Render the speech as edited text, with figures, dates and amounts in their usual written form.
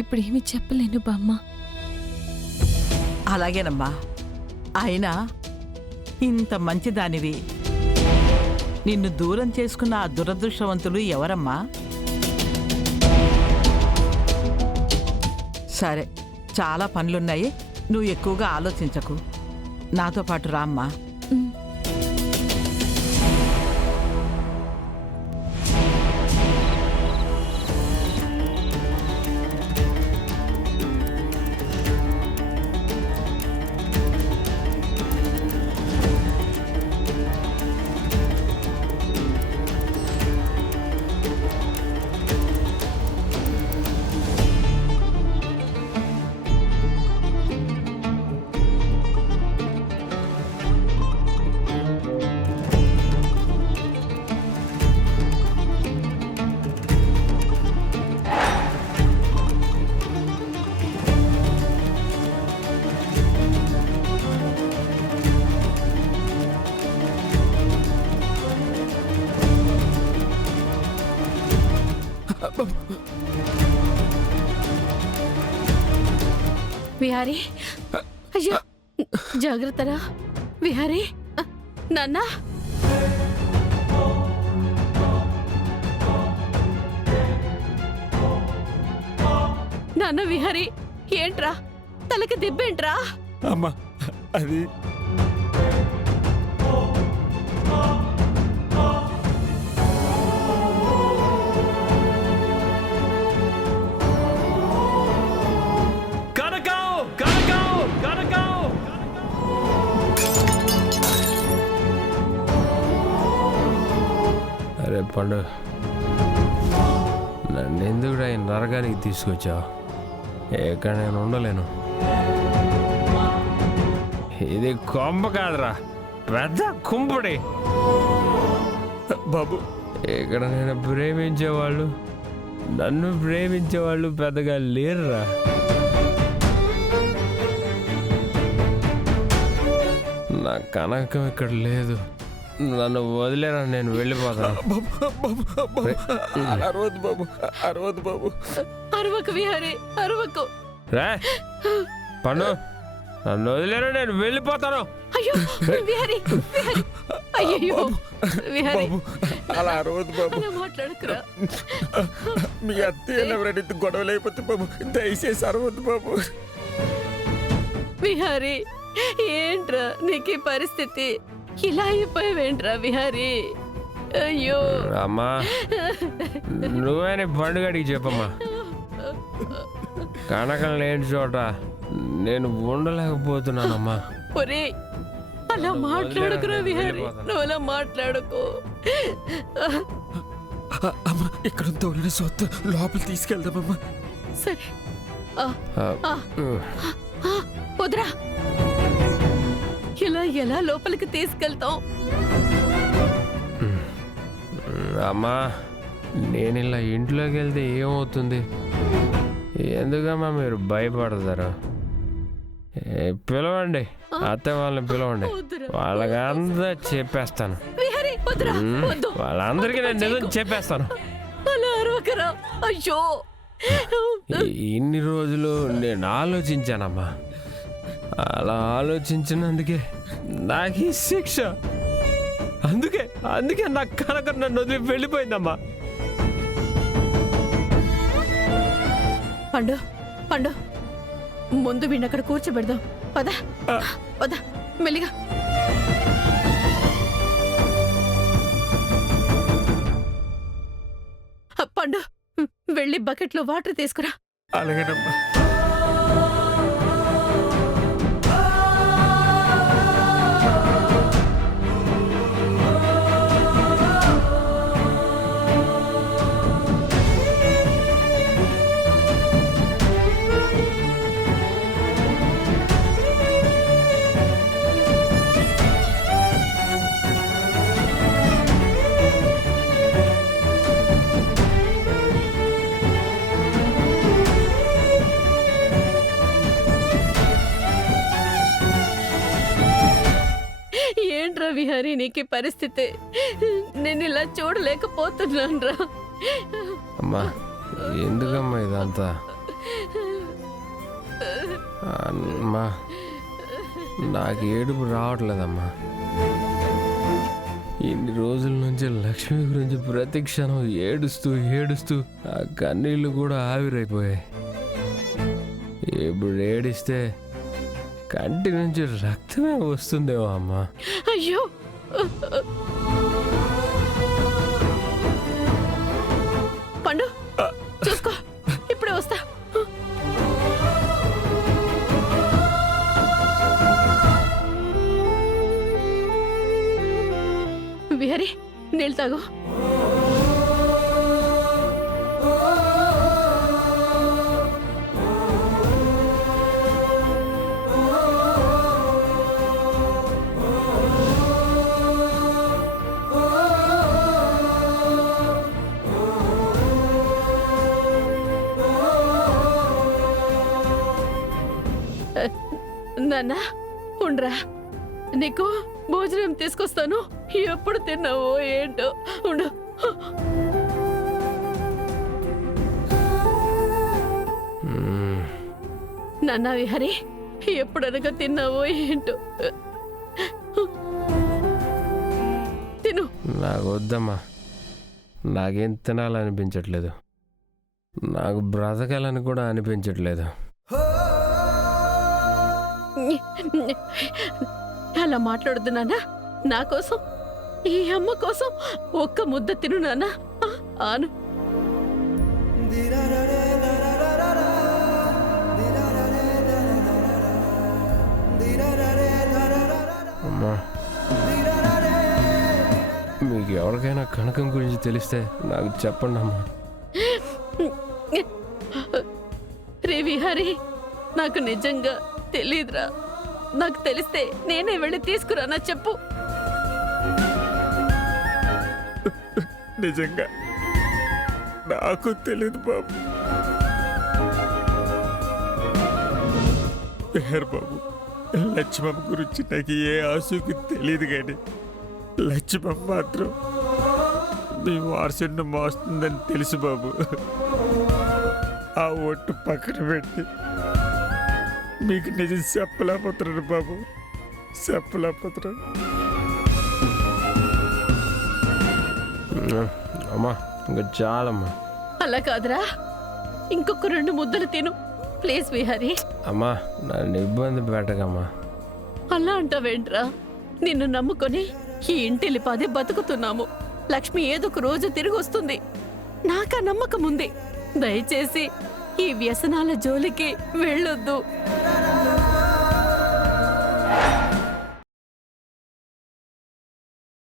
ఇప్పుడేమీ చెప్పలేను బామ్మ. అలాగేనమ్మా. అయినా ఇంత మంచిదానివి నిన్ను దూరం చేసుకున్న ఆ దురదృష్టవంతులు ఎవరమ్మా? సరే, చాలా పనులున్నాయి, నువ్వు ఎక్కువగా ఆలోచించకు. నాతో పాటు రామ్మా. విహారీ, అయ్యో జాగ్రత్తరా విహారీ. నాన్న, నాన్న విహారీ, ఏంట్రా తలకి దెబ్బేంట్రా? అమ్మా అది అరే పండు, నన్ను ఎందుకు ఈ నరకానికి తీసుకొచ్చావు? ఎక్కడ నేను ఉండలేను. ఇది కొంప కాదురా, పెద్ద కుంపడి. బాబు, ఇక్కడ నేను ప్రేమించేవాళ్ళు, నన్ను ప్రేమించేవాళ్ళు పెద్దగా లేరురా. నా కనకం ఇక్కడ లేదు. నన్ను వదిలేరా, నేను వెళ్ళిపోతాను. అరవద్దు బాబు, అరవద్దు బాబు. అరవకు విహారీ, అరవకు. రా పండు, నన్ను వదిలేరా, నేను వెళ్ళిపోతాను. అయ్యో విహారీ, విహారీ, అయ్యో విహారీ, అలా అరవద్దు బాబు. అలా మాట్లాడకురా. మీ అత్తయ్య ఎవరైనా గొడవలు అయిపోతే బాబు, దయచేసి అరవద్దు బాబు. విహారీ, ఏంట్రా నీకు పరిస్థితి? ఇలా అయిపోయావేంట్రా విహారీ? అయ్యో అమ్మా, నువ్వేనే పండుగడికి చెప్పమ్మా. కనకం లేని చోట నేను ఉండలేకపోతున్నానమ్మా. ఒరే, అలా మాట్లాడుకురా విహారీ, నువ్వు అలా మాట్లాడుకో. అమ్మా, ఇక్కడ తోలిన సొత్తు లోపల తీసుకెళ్దామమ్మా. సరే, వద్దురా. ఇలా ఎలా లోపలికి తీసుకెళ్తాం? అమ్మా, నేను ఇలా ఇంట్లోకి వెళ్తే ఏమవుతుంది? ఎందుకమ్మా మీరు భయపడతారు? పిలవండి, అత్త వాళ్ళని పిలవండి, వాళ్ళకి అంతా చెప్పేస్తాను. వాళ్ళందరికీ నేను నిజం చెప్పేస్తాను. అలా అరవకరా. అయ్యో, ఇన్ని రోజులు నేను ఆలోచించానమ్మా. అలా ఆలోచించినందుకే నాకు ఈ శిక్ష. అందుకే నా కనక నన్ను వదిలి వెళ్ళిపోయిందమ్మా. పండు, పండు, ముందు వీడిని అక్కడ కూర్చోబెడదాం. పదా పదా, మెల్లిగా. పండు, వెళ్ళి బకెట్లో వాటర్ తీసుకురా. అలాగేనమ్మా. విహారీ, నీకు పరిస్థితి నేను ఇలా చూడలేకపోతున్నాను రా. అమ్మా, ఎందుకమ్మా ఇదంతా? అమ్మా నాకు ఏడుపు రావట్లేదమ్మా. ఇన్ని రోజుల నుంచి లక్ష్మి గురించి ప్రతి క్షణం ఏడుస్తూ ఏడుస్తూ ఆ కన్నీళ్ళు కూడా ఆవిరైపోయాయి. ఇప్పుడు ఏడిస్తే కంటి నుంచి రక్తమే వస్తుందేమో అమ్మా. అయ్యో పండు చూసుకో, ఇప్పుడే వస్తా. విహరి నీళ్ళు తాగు. నాన్న ఉండ్రా, నీకు భోజనం తీసుకొస్తాను. ఎప్పుడు తిన్నావో ఏంటో. ఉండు. నాన్న విహరి, ఎప్పుడనగా తిన్నావో ఏంటో. తిను. నాకు వద్దమ్మా, నాకేం తినాలనిపించట్లేదు, నాకు బ్రతకాలని కూడా అనిపించట్లేదు. అలా మాట్లాడద్దు నాన్న. నా కోసం, ఈ అమ్మ కోసం ఒక్క ముద్ద తిను నాన్న. ఆను. అమ్మా, మీకు ఎవరికైనా కనకం గురించి తెలిస్తే నాకు చెప్పండి అమ్మా. రే విహారీ, నాకు నిజంగా తెలీదురా. నాకు తెలిస్తే నేనే వెళ్ళి తీసుకురానా చెప్పు. నిజంగా నాకు తెలియదు బాబు. హెర్ బాబు, లక్ష్మమ్మ గురించి నాకు ఏ ఆశకి తెలియదు, కానీ లక్ష్మమ్మ మాత్రం మీ వారసుని మోస్తుందని తెలుసు బాబు. ఆ ఒట్టు పక్కన పెట్టి మీకు నిజం చెప్పలేకపోతున్నాను బాబు, చెప్పలేకపోతున్నాను. అమ్మా ఇంకా చాలమ్మా. అలా కాదురా, ఇంకొక 2 ముద్దలు తిను ప్లీజ్ విహారీ. అమ్మా నన్ను ఇబ్బంది పెట్టకమ్మా. అలా అంటావేంట్రా? నిన్ను నమ్ముకొని ఈ ఇంటిలిపాది బతుకుతున్నాము. లక్ష్మి ఏదో ఒక రోజు తిరిగి వస్తుంది, నాకా నమ్మకం ఉంది. దయచేసి ఈ వ్యసనాల జోలికి వెళ్ళొద్దు.